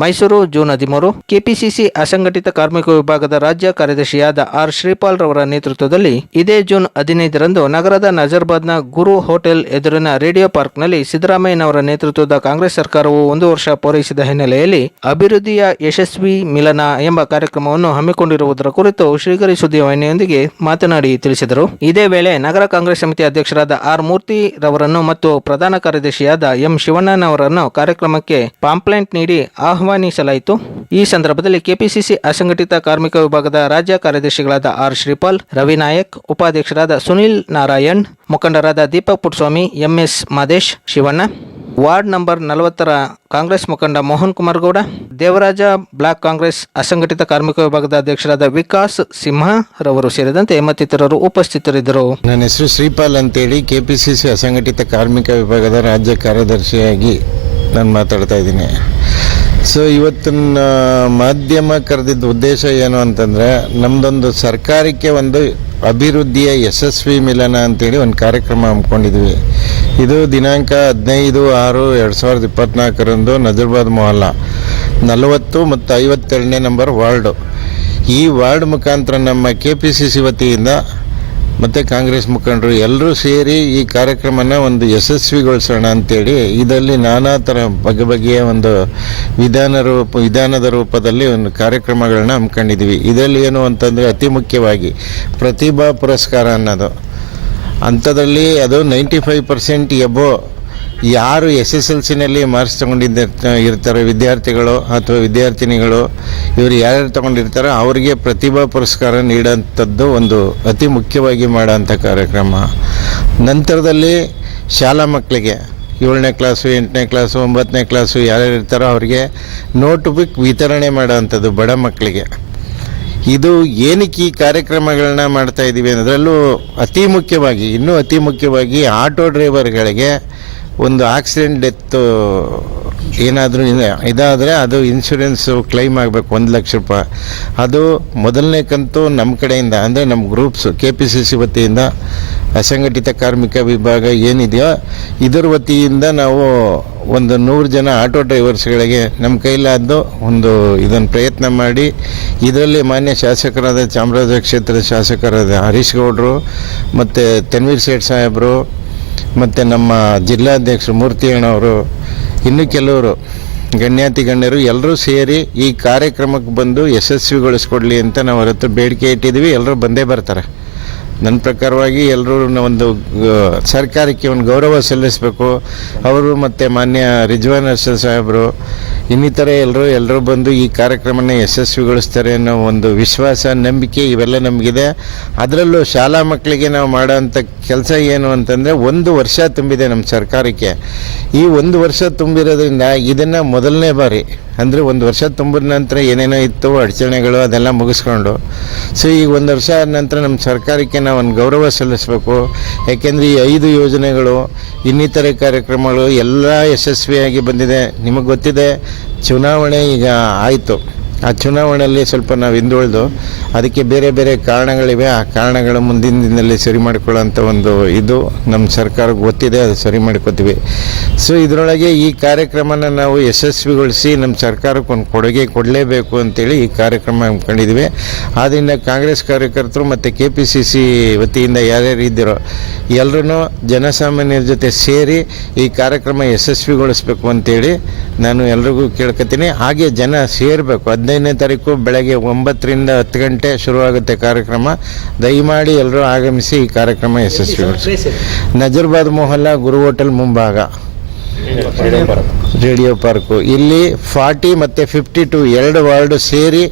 Mysuru, June ಹದಿಮೂರು. KPCC ಅಸಂಘಟಿತ ಕಾರ್ಮಿಕ ವಿಭಾಗದ ರಾಜ್ಯ ಕಾರ್ಯದರ್ಶಿಯಾದ ಆರ್ ಶ್ರೀಪಾಲ್ ರವರ ನೇತೃತ್ವದಲ್ಲಿ ಇದೇ ಜೂನ್ ಹದಿನೈದರಂದು ನಗರದ ನಜರ್ಬಾದ್ನ ಗುರು ಹೋಟೆಲ್ ಎದುರಿನ ರೇಡಿಯೋ ಪಾರ್ಕ್ನಲ್ಲಿ ಸಿದ್ದರಾಮಯ್ಯನವರ ನೇತೃತ್ವದ ಕಾಂಗ್ರೆಸ್ ಸರ್ಕಾರವು ಒಂದು ವರ್ಷ ಪೂರೈಸಿದ ಹಿನ್ನೆಲೆಯಲ್ಲಿ ಅಭಿವೃದ್ಧಿಯ ಯಶಸ್ವಿ ಮಿಲನ ಎಂಬ ಕಾರ್ಯಕ್ರಮವನ್ನು ಹಮ್ಮಿಕೊಂಡಿರುವುದರ ಕುರಿತು ಶ್ರೀಗರಿ ಸುದ್ದಿವಾಹಿನಿಯೊಂದಿಗೆ ಮಾತನಾಡಿ ತಿಳಿಸಿದರು. ಇದೇ ವೇಳೆ ನಗರ ಕಾಂಗ್ರೆಸ್ ಸಮಿತಿ ಅಧ್ಯಕ್ಷರಾದ ಆರ್ ಮೂರ್ತಿ ರವರನ್ನು ಮತ್ತು ಪ್ರಧಾನ ಕಾರ್ಯದರ್ಶಿಯಾದ ಎಂ ಶಿವಣ್ಣನವರನ್ನು ಕಾರ್ಯಕ್ರಮಕ್ಕೆ ಪಾಂಪ್ಲೆಂಟ್ ನೀಡಿ ಆಹ್ವಾನಿಸಲಾಯಿತು. ಈ ಸಂದರ್ಭದಲ್ಲಿ ಕೆಪಿಸಿಸಿ ಅಸಂಘಟಿತ ಕಾರ್ಮಿಕ ವಿಭಾಗದ ರಾಜ್ಯ ಕಾರ್ಯದರ್ಶಿಗಳಾದ ಆರ್ ಶ್ರೀಪಾಲ್, ರವಿ ನಾಯಕ್, ಉಪಾಧ್ಯಕ್ಷರಾದ ಸುನಿಲ್ ನಾರಾಯಣ್, ಮುಖಂಡರಾದ Deepak Puttaswamy, MS Madesh, Shivanna. Ward number ನಲವತ್ತರ Congress ಮುಖಂಡ ಮೋಹನ್ ಕುಮಾರ್ ಗೌಡ ದೇವರಾಜ ಬ್ಲಾಕ್ ಕಾಂಗ್ರೆಸ್ ಅಸಂಘಟಿತ ಕಾರ್ಮಿಕ ವಿಭಾಗದ ಅಧ್ಯಕ್ಷರಾದ ವಿಕಾಸ್ ಸಿಂಹ ರವರು ಸೇರಿದಂತೆ ಮತ್ತಿತರರು ಉಪಸ್ಥಿತರಿದ್ದರು. ನನ್ನ ಹೆಸರು ಶ್ರೀಪಾಲ್ ಅಂತೇಳಿ ಕೆ ಪಿ ಸಿ ಸಿ ಅಸಂಘಟಿತ ಕಾರ್ಮಿಕ ವಿಭಾಗದ ರಾಜ್ಯ ಕಾರ್ಯದರ್ಶಿಯಾಗಿ ನಾನು ಮಾತಾಡ್ತಾ ಇದ್ದೀನಿ. ಸೊ ಇವತ್ತಿನ ಮಾಧ್ಯಮ ಕರೆದಿದ್ದ ಉದ್ದೇಶ ಏನು ಅಂತಂದರೆ ನಮ್ಮದೊಂದು ಸರ್ಕಾರಕ್ಕೆ ಒಂದು ಅಭಿವೃದ್ಧಿಯ ಯಶಸ್ವಿ ಮಿಲನ ಅಂತೇಳಿ ಒಂದು ಕಾರ್ಯಕ್ರಮ ಹಮ್ಮಿಕೊಂಡಿದ್ವಿ. ಇದು ದಿನಾಂಕ ಹದಿನೈದು ಆರು ಎರಡು ಸಾವಿರದ ಇಪ್ಪತ್ತ್ನಾಲ್ಕರಂದು ನಜರ್ಬಾದ್ ಮೊಹಲ್ಲ, ನಲವತ್ತು ಮತ್ತು ಐವತ್ತೆರಡನೇ ನಂಬರ್ ವಾರ್ಡು. ಈ ವಾರ್ಡ್ ಮುಖಾಂತರ ನಮ್ಮ ಕೆ ಪಿ ಸಿ ಸಿ ವತಿಯಿಂದ ಮತ್ತು ಕಾಂಗ್ರೆಸ್ ಮುಖಂಡರು ಎಲ್ಲರೂ ಸೇರಿ ಈ ಕಾರ್ಯಕ್ರಮನ ಒಂದು ಯಶಸ್ವಿಗೊಳಿಸೋಣ ಅಂತೇಳಿ ಇದರಲ್ಲಿ ನಾನಾ ಥರ ಬಗೆ ಬಗೆಯ ಒಂದು ವಿಧಾನ ರೂಪ, ವಿಧಾನದ ರೂಪದಲ್ಲಿ ಒಂದು ಕಾರ್ಯಕ್ರಮಗಳನ್ನ ಹಮ್ಮಿಕೊಂಡಿದ್ದೀವಿ. ಇದರಲ್ಲಿ ಏನು ಅಂತಂದರೆ ಅತಿ ಮುಖ್ಯವಾಗಿ ಪ್ರತಿಭಾ ಪುರಸ್ಕಾರ ಅನ್ನೋದು. ಅಂಥದ್ರಲ್ಲಿ ಅದು ನೈಂಟಿ ಫೈವ್ ಪರ್ಸೆಂಟ್ ಎಬೋ ಯಾರು ಎಸ್ ಎಸ್ ಎಲ್ ಸಿನಲ್ಲಿ ಮಾರ್ಕ್ಸ್ ತೊಗೊಂಡಿದ್ದ, ಇರ್ತಾರೆ ವಿದ್ಯಾರ್ಥಿಗಳು ಅಥವಾ ವಿದ್ಯಾರ್ಥಿನಿಗಳು, ಇವರು ಯಾರ್ಯಾರು ತಗೊಂಡಿರ್ತಾರೋ ಅವರಿಗೆ ಪ್ರತಿಭಾ ಪುರಸ್ಕಾರ ನೀಡೋಂಥದ್ದು ಒಂದು ಅತಿ ಮುಖ್ಯವಾಗಿ ಮಾಡೋಂಥ ಕಾರ್ಯಕ್ರಮ. ನಂತರದಲ್ಲಿ ಶಾಲಾ ಮಕ್ಕಳಿಗೆ, ಏಳನೇ ಕ್ಲಾಸು, ಎಂಟನೇ ಕ್ಲಾಸು, ಒಂಬತ್ತನೇ ಕ್ಲಾಸು ಯಾರ್ಯಾರು ಇರ್ತಾರೋ ಅವರಿಗೆ ನೋಟ್ ಬುಕ್ ವಿತರಣೆ ಮಾಡೋವಂಥದ್ದು ಬಡ ಮಕ್ಕಳಿಗೆ. ಇದು ಏನಕ್ಕೆ ಈ ಕಾರ್ಯಕ್ರಮಗಳನ್ನ ಮಾಡ್ತಾ ಇದ್ದೀವಿ ಅನ್ನೋದ್ರಲ್ಲೂ ಅತಿ ಮುಖ್ಯವಾಗಿ, ಇನ್ನೂ ಅತಿ ಮುಖ್ಯವಾಗಿ ಆಟೋ ಡ್ರೈವರ್ಗಳಿಗೆ ಒಂದು ಆಕ್ಸಿಡೆಂಟ್ ಡೆತ್ತು ಏನಾದರೂ ಇದಾದರೆ ಅದು ಇನ್ಶೂರೆನ್ಸು ಕ್ಲೈಮ್ ಆಗಬೇಕು, ಒಂದು ಲಕ್ಷ ರೂಪಾಯಿ. ಅದು ಮೊದಲನೇ ಕಂತು ನಮ್ಮ ಕಡೆಯಿಂದ, ಅಂದರೆ ನಮ್ಮ groups K P C C ವತಿಯಿಂದ, ಅಸಂಘಟಿತ ಕಾರ್ಮಿಕ ವಿಭಾಗ ಏನಿದೆಯೋ, ಇದರ ವತಿಯಿಂದ ನಾವು ಒಂದು ನೂರು ಜನ ಆಟೋ ಡ್ರೈವರ್ಸ್ಗಳಿಗೆ ನಮ್ಮ ಕೈಲಾದ್ದು ಒಂದು ಇದನ್ನು ಪ್ರಯತ್ನ ಮಾಡಿ, ಇದರಲ್ಲಿ ಮಾನ್ಯ ಶಾಸಕರಾದ ಚಾಮರಾಜ ಕ್ಷೇತ್ರದ ಶಾಸಕರಾದ ಹರೀಶ್ ಗೌಡರು, ಮತ್ತು ತನ್ವೀರ್ ಸೇಠ್ ಸಾಹೇಬರು ಮತ್ತು ನಮ್ಮ ಜಿಲ್ಲಾಧ್ಯಕ್ಷರು ಮೂರ್ತಿ ಅಣ್ಣವರು ಇನ್ನು ಕೆಲವರು ಗಣ್ಯಾತಿ ಗಣ್ಯರು, ಎಲ್ಲರೂ ಸೇರಿ ಈ ಕಾರ್ಯಕ್ರಮಕ್ಕೆ ಬಂದು ಯಶಸ್ವಿಗೊಳಿಸ್ಕೊಡ್ಲಿ ಅಂತ ನಾವು ಅವ್ರ ಬೇಡಿಕೆ ಇಟ್ಟಿದ್ದೀವಿ. ಎಲ್ಲರೂ ಬಂದೇ ಬರ್ತಾರೆ. ನನ್ನ ಪ್ರಕಾರವಾಗಿ ಎಲ್ಲರೂ ಒಂದು ಸರ್ಕಾರಕ್ಕೆ ಒಂದು ಗೌರವ ಸಲ್ಲಿಸಬೇಕು. ಅವರು ಮತ್ತು ಮಾನ್ಯ ರಿಜ್ವಾನ್ ಅರ್ಷದ್ ಸಾಹೇಬರು ಇನ್ನಿತರೆ ಎಲ್ಲರೂ ಎಲ್ಲರೂ ಬಂದು ಈ ಕಾರ್ಯಕ್ರಮನ ಯಶಸ್ವಿಗೊಳಿಸ್ತಾರೆ ಅನ್ನೋ ಒಂದು ವಿಶ್ವಾಸ, ನಂಬಿಕೆ ಇವೆಲ್ಲ ನಮಗಿದೆ. ಅದರಲ್ಲೂ ಶಾಲಾ ಮಕ್ಕಳಿಗೆ ನಾವು ಮಾಡೋವಂಥ ಕೆಲಸ ಏನು ಅಂತಂದರೆ ಒಂದು ವರ್ಷ ತುಂಬಿದೆ ನಮ್ಮ ಸರ್ಕಾರಕ್ಕೆ. ಈ ಒಂದು ವರ್ಷ ತುಂಬಿರೋದ್ರಿಂದ ಇದನ್ನು ಮೊದಲನೇ ಬಾರಿ ಅಂದರೆ ಒಂದು ವರ್ಷ ತುಂಬಿದ ನಂತರ ಏನೇನೋ ಇತ್ತು, ಅಡಚಣೆಗಳು ಅದೆಲ್ಲ ಮುಗಿಸ್ಕೊಂಡು. ಸೊ ಈಗ ಒಂದು ವರ್ಷ ಆದ ನಂತರ ನಮ್ಮ ಸರ್ಕಾರಕ್ಕೆ ನಾವು ಒಂದು ಗೌರವ ಸಲ್ಲಿಸಬೇಕು. ಯಾಕೆಂದರೆ ಈ ಐದು ಯೋಜನೆಗಳು, ಇನ್ನಿತರೆ ಕಾರ್ಯಕ್ರಮಗಳು ಎಲ್ಲ ಯಶಸ್ವಿಯಾಗಿ ಬಂದಿದೆ. ನಿಮಗೆ ಗೊತ್ತಿದೆ, ಚುನಾವಣೆ ಈಗ ಆಯಿತು. ಆ ಚುನಾವಣೆಯಲ್ಲಿ ಸ್ವಲ್ಪ ನಾವು ಹಿಂದುಳಿದು ಅದಕ್ಕೆ ಬೇರೆ ಬೇರೆ ಕಾರಣಗಳಿವೆ, ಆ ಕಾರಣಗಳ ಮುಂದಿನ ದಿನದಲ್ಲಿ ಸರಿ ಮಾಡಿಕೊಳ್ಳೋಂಥ ಒಂದು ಇದು ನಮ್ಮ ಸರ್ಕಾರಕ್ಕೆ ಗೊತ್ತಿದೆ, ಅದು ಸರಿ ಮಾಡ್ಕೋತೀವಿ. ಸೊ ಇದರೊಳಗೆ ಈ ಕಾರ್ಯಕ್ರಮನ ನಾವು ಯಶಸ್ವಿಗೊಳಿಸಿ ನಮ್ಮ ಸರ್ಕಾರಕ್ಕೆ ಒಂದು ಕೊಡುಗೆ ಕೊಡಲೇಬೇಕು ಅಂತೇಳಿ ಈ ಕಾರ್ಯಕ್ರಮ ಹಮ್ಮಿಕೊಂಡಿದ್ವಿ ಆದ್ದರಿಂದ ಕಾಂಗ್ರೆಸ್ ಕಾರ್ಯಕರ್ತರು ಮತ್ತು ಕೆ ಪಿ ಸಿ ಸಿ ವತಿಯಿಂದ ಯಾರ್ಯಾರು ಇದ್ದಿರೋ ಎಲ್ಲರೂ ಜನಸಾಮಾನ್ಯರ ಜೊತೆ ಸೇರಿ ಈ ಕಾರ್ಯಕ್ರಮ ಯಶಸ್ವಿಗೊಳಿಸ್ಬೇಕು ಅಂತೇಳಿ ನಾನು ಎಲ್ರಿಗೂ ಕೇಳ್ಕೊತೀನಿ. ಹಾಗೆ ಜನ ಸೇರಬೇಕು ಹದಿನೈದನೇ ತಾರೀಕು ಬೆಳಗ್ಗೆ ಒಂಬತ್ತರಿಂದ ಹತ್ತು ಗಂಟೆ ಶುರುವಾಗುತ್ತೆ ಕಾರ್ಯಕ್ರಮ. ದಯಮಾಡಿ ಎಲ್ಲರೂ ಆಗಮಿಸಿ ಈ ಕಾರ್ಯಕ್ರಮ ಯಶಸ್ವಿಗೊಳಿಸಿ. ನಜರ್ಬಾದ್ ಮೊಹಲ್ಲಾ ಗುರು ಹೋಟೆಲ್ ಮುಂಭಾಗ. Radio park. ಇಲ್ಲಿ ಫಾರ್ಟಿ ಮತ್ತು ಫಿಫ್ಟಿ ಟು ಎರಡು ವಾರ್ಡು ಸೇರಿ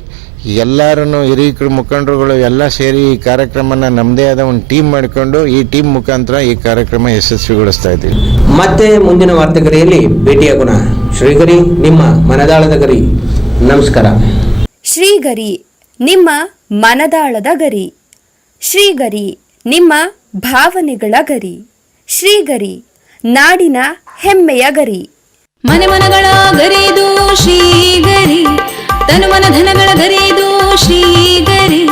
ಎಲ್ಲರೂ ಹಿರಿಯ ಮುಖಂಡರುಗಳು ಎಲ್ಲ ಸೇರಿ ಈ ಕಾರ್ಯಕ್ರಮನ ನಮ್ಮದೇ ಆದ ಒಂದು ಟೀಮ್ ಮಾಡಿಕೊಂಡು ಈ ಟೀಮ್ ಮುಖಾಂತರ ಈ ಕಾರ್ಯಕ್ರಮ ಯಶಸ್ವಿಗೊಳಿಸ್ತಾ ಇದ್ದೀವಿ. ಮತ್ತೆ ಮುಂದಿನ ವಾರ್ತೆಗರಿಯಲ್ಲಿ ಭೇಟಿಯಾಗೋಣ. ಶ್ರೀಗರಿ, ನಿಮ್ಮ ಮನದಾಳದ ಗರಿ. ನಮಸ್ಕಾರ. ಶ್ರೀಗರಿ ನಿಮ್ಮ ಮನದಾಳದ ಗರಿ. ಶ್ರೀಗರಿ ನಿಮ್ಮ ಭಾವನೆಗಳ ಗರಿ. ಶ್ರೀಗರಿ ನಾಡಿನ ಹೆಮ್ಮೆಯ ಗರಿ. ಮನೆ ಮನಗಳ ಗರಿದು ಶ್ರೀಗರಿ ಗರಿ ಮನ ಧನಗಳ ಗರಿದು ಶ್ರೀಗರಿ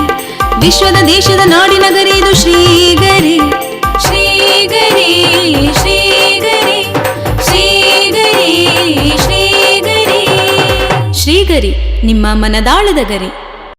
ವಿಶ್ವದ ದೇಶದ ನಾಡಿನ ಶ್ರೀಗರಿ ನಿಮ್ಮ ಮನದಾಳದ ಗರಿ.